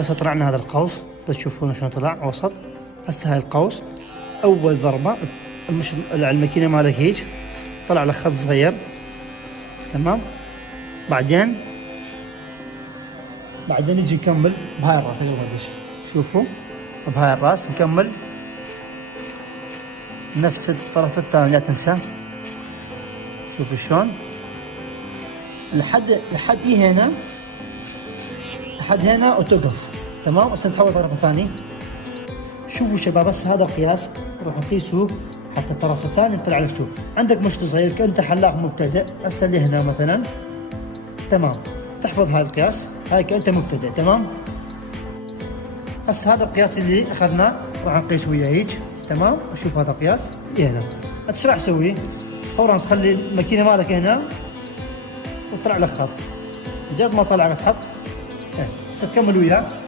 هسه طلعنا هذا القوس، تشوفون شلون طلع وسط. هسه هاي القوس اول ضربه مش الماكينه مالك هيك طلع لك خط صغير، تمام. بعدين نجي نكمل بهاي الراس. قبل ما ادش شوفوا بهاي الراس نكمل نفس الطرف الثاني، لا تنسى. شوفوا شلون لحد هنا، لحد هنا وتوقف، تمام. هسه نحول الطرف الثاني. شوفوا شباب هسه هذا القياس نروح نقيسه حتى الطرف الثاني انت عرفتوه. عندك مشط صغير كأنت حلاق مبتدئ هسه لهنا مثلا، تمام. تحفظ هاي القياس، هاي كأنت مبتدئ، تمام. هسه هذا القياس اللي اخذناه راح نقيس وياه هيك، تمام. شوف هذا القياس هنا. انت ايش راح تسوي؟ فورا تخلي الماكينه مالك هنا وتطلع لك خط. قد ما طلع تحط هسه تكمل وياه.